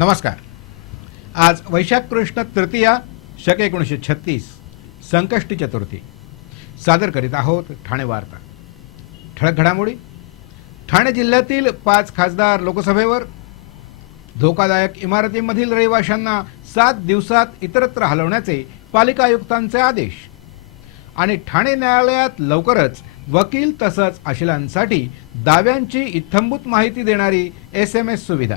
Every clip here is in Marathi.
नमस्कार. आज वैशाख कृष्ण तृतीया शक एकोणीसशे छत्तीस संकष्टी चतुर्थी. सादर करीत आहोत ठाणे वार्ता. ठळक घडामोडी. ठाणे जिल्ह्यातील पाच खासदार लोकसभेवर धोकादायक इमारतीमधील रहिवाशांना सात दिवसात इतरत्र हलवण्याचे पालिका आयुक्तांचे आदेश. आणि ठाणे न्यायालयात लवकरच वकील तसंच आशिलांसाठी दाव्यांची इत्थंभूत माहिती देणारी एस एम एस सुविधा.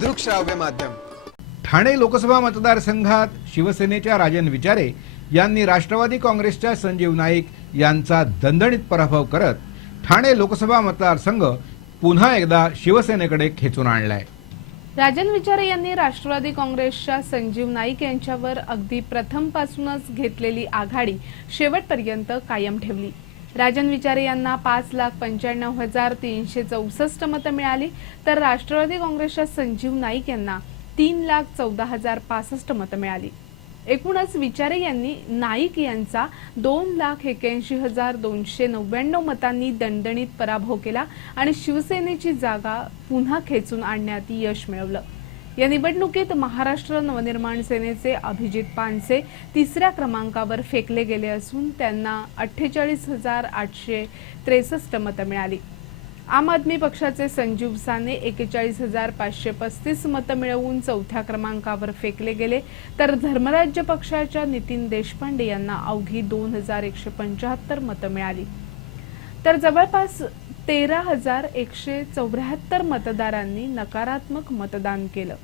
दृकश्राव्य माध्यम. ठाणे लोकसभा मतदारसंघात शिवसेनेच्या राजन विचारे यांनी राष्ट्रवादी काँग्रेसच्या संजीव नाईक यांचा दणदणीत पराभव करत ठाणे लोकसभा मतदारसंघ पुन्हा एकदा शिवसेनेकडे खेचून आणलाय. राजन विचारे यांनी राष्ट्रवादी काँग्रेसच्या संजीव नाईक यांच्यावर अगदी प्रथमपासूनच घेतलेली आघाडी शेवटपर्यंत कायम ठेवली. राजन विचारे यांना पाच लाख पंच्याण्णव हजार तीनशे चौसष्ट मतं मिळाली. तर राष्ट्रवादी काँग्रेसच्या संजीव नाईक यांना तीन लाख चौदा हजार पासष्ट मतं मिळाली. एकूणच विचारे यांनी नाईक यांचा दोन लाख एक्याऐंशी हजार दोनशे नव्याण्णव मतांनी दणदणीत पराभव केला आणि शिवसेनेची जागा पुन्हा खेचून आणण्यात यश मिळवलं. या निवडणुकीत महाराष्ट्र नवनिर्माण सेनेचे अभिजित पानसे तिसऱ्या क्रमांकावर फेकले गेले असून त्यांना अठ्ठेचाळीस हजार आठशे त्रेसष्ट मतं मिळाली. आम आदमी पक्षाचे संजीव साने एकेचाळीस हजार पाचशे पस्तीस मतं मिळवून चौथ्या क्रमांकावर फेकले गेले. तर धर्मराज्य पक्षाच्या नितीन देशपांडे यांना अवघी दोन हजार एकशे पंचाहत्तर मतं मिळाली. तर जवळपास तेरा हजार एकशे चौऱ्याहत्तर मतदारांनी नकारात्मक मतदान केलं.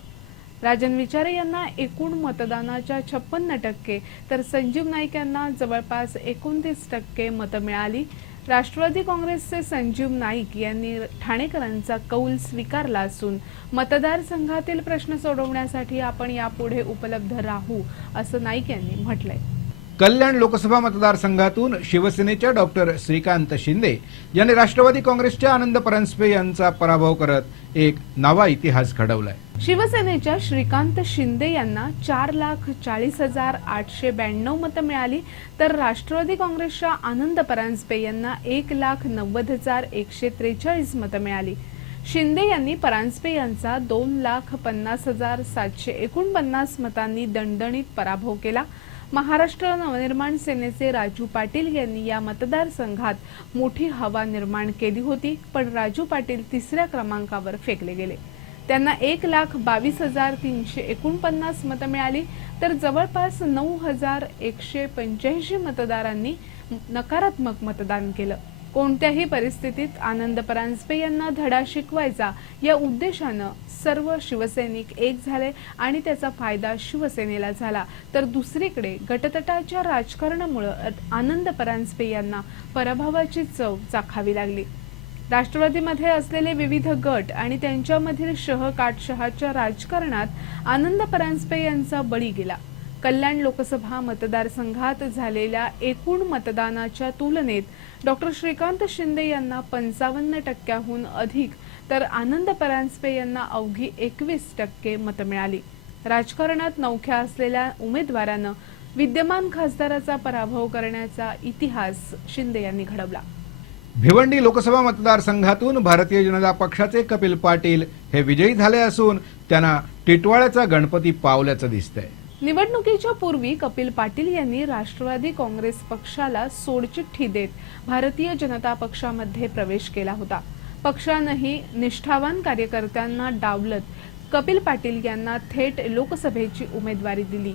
राजन विचारे यांना एकूण मतदानाच्या छप्पन्न टक्के तर संजीव नाईक यांना जवळपास एकोणतीस टक्के मतं मिळाली. राष्ट्रवादी काँग्रेसचे संजीव नाईक यांनी ठाणेकरांचा कौल स्वीकारला असून मतदारसंघातील प्रश्न सोडवण्यासाठी आपण यापुढे उपलब्ध राहू असं नाईक यांनी म्हटलंय. कल्याण लोकसभा मतदारसंघातून शिवसेनेच्या डॉक्टर श्रीकांत शिंदे यांनी राष्ट्रवादी काँग्रेसच्या आनंद परांजपे यांचा पराभव करत एक नवा इतिहास घडवलाय. शिवसेनेच्या श्रीकांत शिंदे यांना चार लाख चाळीस हजार आठशे ब्याण्णव मतं मिळाली तर राष्ट्रवादी काँग्रेसच्या आनंद परांजपे यांना एक लाख नव्वद हजार एकशे त्रेचाळीस मतं मिळाली. शिंदे यांनी परांजपे यांचा दोन लाख पन्नास हजार सातशे एकोणपन्नास मतांनी दणदणीत पराभव केला महाराष्ट्र नवनिर्माण सेनेचे राजू पाटील यांनी या मतदारसंघात मोठी हवा निर्माण केली होती पण राजू पाटील तिसऱ्या क्रमांकावर फेकले गेले. त्यांना एक लाख बावीस हजार तीनशे एकोणपन्नास मतं मिळाली तर जवळपास नऊ हजार एकशे पंच्याऐंशी मतदारांनी नकारात्मक मतदान केलं. कोणत्याही परिस्थितीत आनंद परांजपे यांना धडा शिकवायचा या उद्देशानं सर्व शिवसैनिक एक झाले आणि त्याचा फायदा शिवसेनेला झाला. तर दुसरीकडे गटतटाच्या राजकारणामुळं आनंद परांजपे यांना पराभवाची चव चाखावी लागली. राष्ट्रवादीमध्ये असलेले विविध गट आणि त्यांच्यामधील शह काटशहाच्या राजकारणात आनंद परांजपे यांचा बळी गेला. कल्याण लोकसभा मतदारसंघात झालेल्या एकूण मतदानाच्या तुलनेत डॉक्टर श्रीकांत शिंदे यांना पंचावन्न टक्क्याहून अधिक तर आनंद परांजपे यांना अवघी एकवीस टक्के मतं मिळाली. राजकारणात नौख्या असलेल्या उमेदवारानं विद्यमान खासदाराचा पराभव करण्याचा इतिहास शिंदे यांनी घडवला. भिवंडी लोकसभा मतदारसंघातून भारतीय जनता पक्षाचे कपिल पाटील हे विजयी झाले असून त्यांना टिटवाळ्याचा गणपती पावल्याचं दिसतंय. निवडणुकीच्या पूर्वी कपिल पाटील यांनी राष्ट्रवादी काँग्रेस पक्षाला सोडचिठ्ठी देत भारतीय जनता पक्षामध्ये प्रवेश केला होता. पक्षानंही निष्ठावान कार्यकर्त्यांना डावलत कपिल पाटील यांना थेट लोकसभेची उमेदवारी दिली.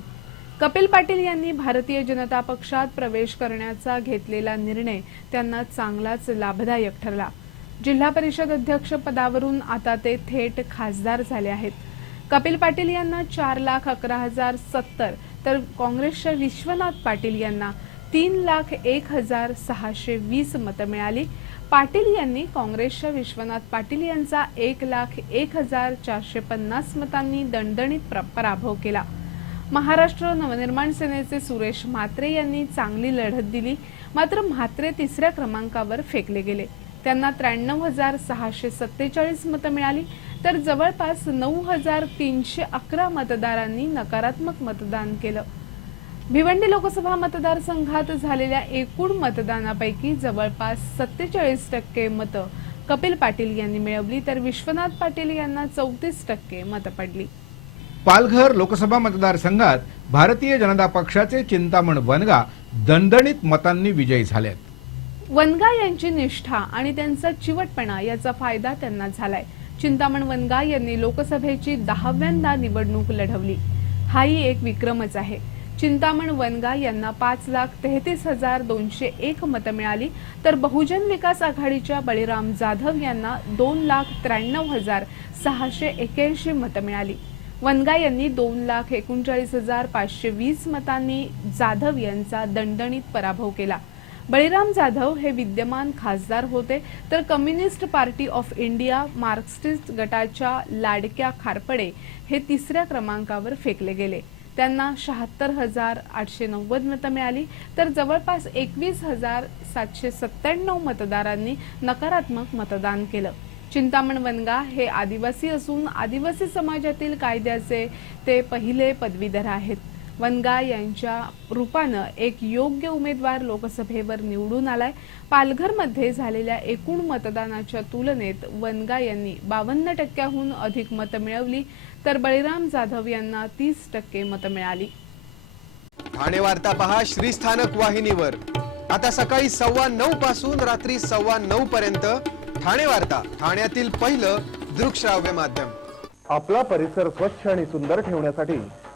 कपिल पाटील यांनी भारतीय जनता पक्षात प्रवेश करण्याचा घेतलेला निर्णय त्यांना चांगलाच लाभदायक ठरला. जिल्हा परिषद अध्यक्ष पदावरून आता ते थेट खासदार झाले आहेत. कपिल पाटील यांना चार लाख अकरा हजार सत्तर तर काँग्रेसच्या विश्वनाथ पाटील यांना तीन लाख एक हजार सहाशे वीस मतं मिळाली. पाटील यांनी काँग्रेसच्या विश्वनाथ पाटील यांचा एक लाख एक हजार चारशे पन्नास मतांनी दणदणीत प्र- पराभव केला. महाराष्ट्र नवनिर्माण सेनेचे सुरेश म्हात्रे यांनी चांगली लढत दिली मात्र म्हात्रे तिसऱ्या क्रमांकावर फेकले गेले. त्यांना त्र्याण्णव हजार सहाशे सत्तेचाळीस मतं मिळाली. तर जवळपास नऊ हजार तीनशे अकरा मतदारांनी नकारात्मक मतदान केलं. भिवंडी लोकसभा मतदारसंघात झालेल्या एकूण मतदानापैकी जवळपास सत्तेचाळीस टक्के मतं कपिल पाटील यांनी मिळवली तर विश्वनाथ पाटील यांना चौतीस टक्के मतं पडली. पालघर लोकसभा मतदारसंघात भारतीय जनता पक्षाचे चिंतामण वनगा दणदणीत मतांनी विजयी झालेत. वनगा यांची निष्ठा आणि त्यांचा चिवटपणा याचा फायदा त्यांना झालाय. चिंतामण वनगा यांनी लोकसभेची दहाव्यांदा निवडणूक लढवली. हाही एक विक्रमच आहे. चिंतामण वनगा यांना पाच लाख तेहतीस हजार दोनशे एक मतं मिळाली तर बहुजन विकास आघाडीच्या बळीराम जाधव यांना दोन लाख त्र्याण्णव हजार सहाशे एक्याऐंशी मतं मिळाली. वनगा यांनी दोन लाख एकोणचाळीस हजार पाचशे वीस मतांनी जाधव यांचा दणदणीत पराभव केला. बळीराम जाधव हे विद्यमान खासदार होते. तर communist party of India Marxist गटाच्या लाडक्या खारपडे हे तिसऱ्या क्रमांकावर फेकले गेले. त्यांना शहात्तर हजार आठशे नव्वद मतं मिळाली. तर जवळपास एकवीस हजार सातशे सत्त्याण्णव मतदारांनी नकारात्मक मतदान केलं. चिंतामण वनगा हे आदिवासी असून आदिवासी समाजातील कायद्याचे ते पहिले पदवीधर आहेत. वनगा यांच्या रूपानं एक योग्य उमेदवार लोकसभेवर निवडून आलाय. पालघरमध्ये झालेल्या एकूण मतदानाच्या तुलनेत वनगा यांनी बावन्न टक्क्याहून अधिक मतं मिळवली तर बळीराम जाधव यांना तीस टक्के मतं मिळाली. ठाणे वार्ता पहा श्रीस्थानक वाहिनीवर. आता सकाळी सव्वा नऊ पासून रात्री सव्वा नऊ पर्यंत ठाणे वार्ता ठाण्यातील पहिलं दृकश्राव्य माध्यम. आपला परिसर स्वच्छ आणि सुंदर ठेवण्यासाठी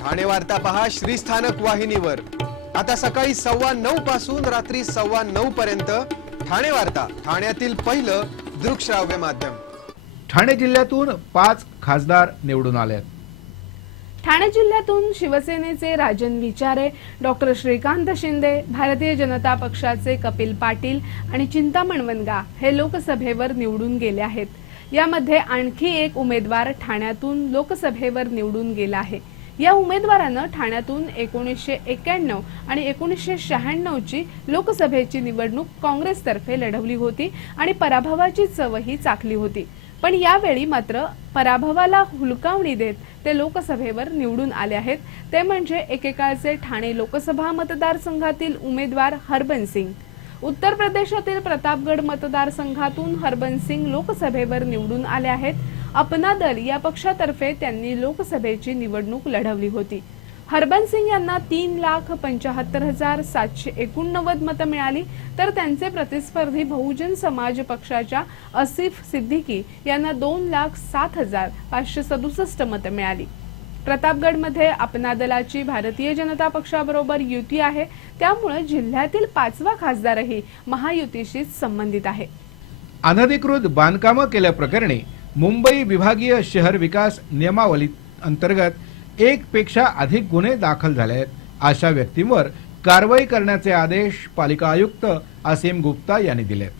ठाणे वार्ता पहा श्रीस्थानक वाहिनीवर. आता सकाळी सव्वा नऊ पासून रात्री सव्वा नऊ पर्यंत ठाणे वार्ता ठाण्यातील पहिलं दृकश्राव्य माध्यम. ठाणे जिल्ह्यातून पाच खासदार निवडून आले ठाणे जिल्ह्यातून शिवसेनेचे राजन विचारे डॉक्टर श्रीकांत शिंदे भारतीय जनता पक्षाचे कपिल पाटील आणि चिंतामण वनगा हे लोकसभेवर निवडून गेले आहेत. यामध्ये आणखी एक उमेदवार ठाण्यातून लोकसभेवर निवडून गेला आहे. या उमेदवारानं ठाण्यातून एकोणीसशे एक्क्याण्णव आणि एकोणीसशे शहाण्णवची लोकसभेची निवडणूक काँग्रेसतर्फे लढवली होती आणि पराभवाची चवही चाखली होती. पण यावेळी मात्र पराभवाला हुलकावणी देत ते लोकसभेवर निवडून आले आहेत. ते म्हणजे एकेकाळचे ठाणे लोकसभा मतदारसंघातील उमेदवार हरबन सिंग. उत्तर प्रदेशातील प्रतापगड मतदारसंघातून हरबन सिंग लोकसभेवर निवडून आले आहेत. अपना दल या पक्षातर्फे त्यांनी लोकसभेची निवडणूक लढवली होती. हरबंस सिंग यांना तीन लाख पंचाहत्तर हजार सातशे एकोणनव्वद मतं मिळाली. तर त्यांचे प्रतिस्पर्धी बहुजन समाज पक्षाच्या असिफ सिद्दीकी यांना दोन लाख सात हजार पाचशे सदुसष्ट मतं मिळाली. प्रतापगडमध्ये अपना दलाची भारतीय जनता पक्षाबरोबर युती आहे. त्यामुळे जिल्ह्यातील पाचवा खासदारही महायुतीशी संबंधित आहे. अनधिकृत बांधकामं केल्याप्रकरणी मुंबई विभागीय शहर विकास नियमावली अंतर्गत एक पेक्षा अधिक गुन्हे दाखल झाले आहेत. अशा व्यक्तींवर कारवाई करण्याचे आदेश पालिका आयुक्त असीम गुप्ता यांनी दिलेत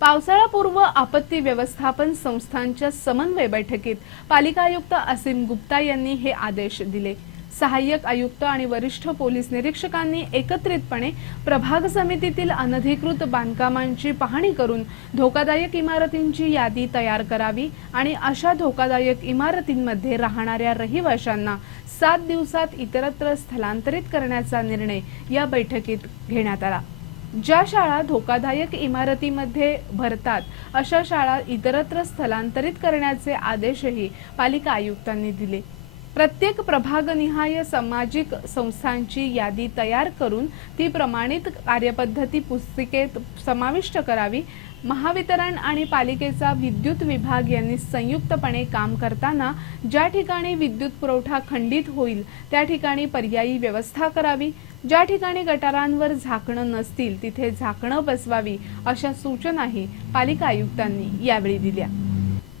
पावसाळापूर्व आपत्ती व्यवस्थापन संस्थांच्या समन्वय बैठकीत पालिका आयुक्त असीम गुप्ता यांनी हे आदेश दिले. सहाय्यक आयुक्त आणि वरिष्ठ पोलीस निरीक्षकांनी एकत्रितपणे प्रभाग समितीतील अनधिकृत बांधकामांची पाहणी करून धोकादायक इमारतींची यादी तयार करावी आणि अशा धोकादायक इमारतींमध्ये राहणाऱ्या रहिवाशांना सात दिवसात इतरत्र स्थलांतरित करण्याचा निर्णय या बैठकीत घेण्यात आला. ज्या शाळा धोकादायक इमारतीमध्ये भरतात अशा शाळा इतरत्र स्थलांतरित करण्याचे आदेशही पालिका आयुक्तांनी दिले. प्रत्येक प्रभागनिहाय सामाजिक संस्थांची यादी तयार करून ती प्रमाणित कार्यपद्धती पुस्तिकेत समाविष्ट करावी. महावितरण आणि पालिकेचा विद्युत विभाग यांनी संयुक्तपणे काम करताना ज्या ठिकाणी विद्युत पुरवठा खंडित होईल त्या ठिकाणी पर्यायी व्यवस्था करावी. ज्या ठिकाणी गटारांवर झाकणं नसतील तिथे झाकणं बसवावी अशा सूचनाही पालिका आयुक्तांनी यावेळी दिल्या.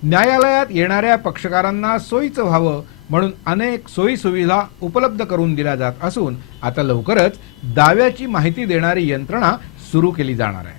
न्यायालयात येणाऱ्या पक्षकारांना सोयीचं व्हावं म्हणून अनेक सोयी सुविधा उपलब्ध करून दिल्या जात असून आता लवकरच दाव्याची माहिती देणारी यंत्रणा सुरू केली जाणार आहे.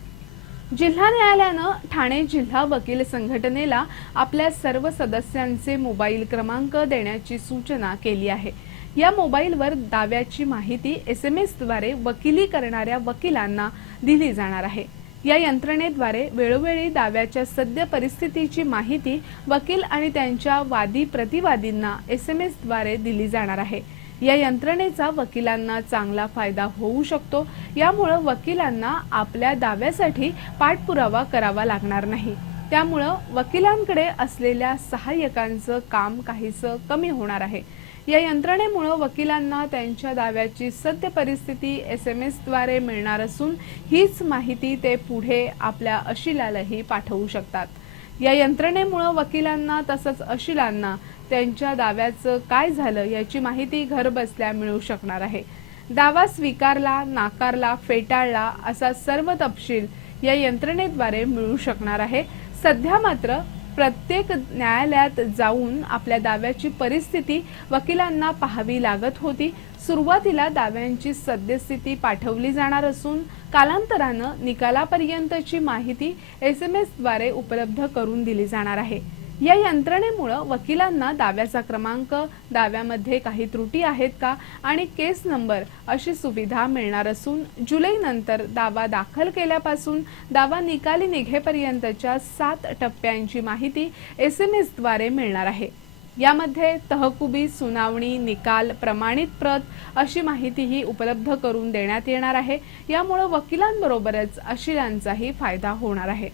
जिल्हा न्यायालयानं ठाणे जिल्हा वकील संघटनेला आपल्या सर्व सदस्यांचे मोबाईल क्रमांक देण्याची सूचना केली आहे. या मोबाईलवर दाव्याची माहिती एस एम एसद्वारे वकिली करणाऱ्या वकिलांना दिली जाणार आहे. या यंत्रणेद्वारे वेळोवेळी दाव्याच्या सद्य परिस्थितीची माहिती वकील आणि त्यांच्या वादी प्रतिवादींना एस एम एसद्वारे दिली जाणार आहे. या यंत्रणेचा वकिलांना चांगला फायदा होऊ शकतो. यामुळं वकिलांना आपल्या दाव्यासाठी पाठपुरावा करावा लागणार नाही. त्यामुळं वकिलांकडे असलेल्या सहाय्यकांचं काम काहीसं कमी होणार आहे. या यंत्रणेमुळं वकिलांना त्यांच्या दाव्याची सद्य परिस्थिती एस एम एसद्वारे मिळणार असून हीच माहिती ते पुढे आपल्या अशिलालाही पाठवू शकतात. या यंत्रणेमुळं वकिलांना तसंच अशिलांना त्यांच्या दाव्याचं काय झालं याची माहिती घर बसल्या मिळू शकणार आहे. दावा स्वीकारला नाकारला फेटाळला असा सर्व तपशील या यंत्रणेद्वारे मिळू शकणार आहे. सध्या मात्र प्रत्येक न्यायालयात जाऊन आपल्या दाव्याची परिस्थिती वकिलांना पाहावी लागत होती. सुरुवातीला दाव्यांची सद्यस्थिती पाठवली जाणार असून कालांतरानं निकालापर्यंतची माहिती एस एम एसद्वारे उपलब्ध करून दिली जाणार आहे. या यंत्रणेमुळं वकिलांना दाव्याचा क्रमांक दाव्यामध्ये काही त्रुटी आहेत का आणि केस नंबर अशी सुविधा मिळणार असून जुलैनंतर दावा दाखल केल्यापासून दावा निकाली निघेपर्यंतच्या सात टप्प्यांची माहिती एस एम एसद्वारे मिळणार आहे. यामध्ये तहकुबी सुनावणी निकाल प्रमाणित प्रत अशी माहितीही उपलब्ध करून देण्यात येणार आहे. यामुळे वकिलांबरोबरच अशिलांचाही फायदा होणार आहे.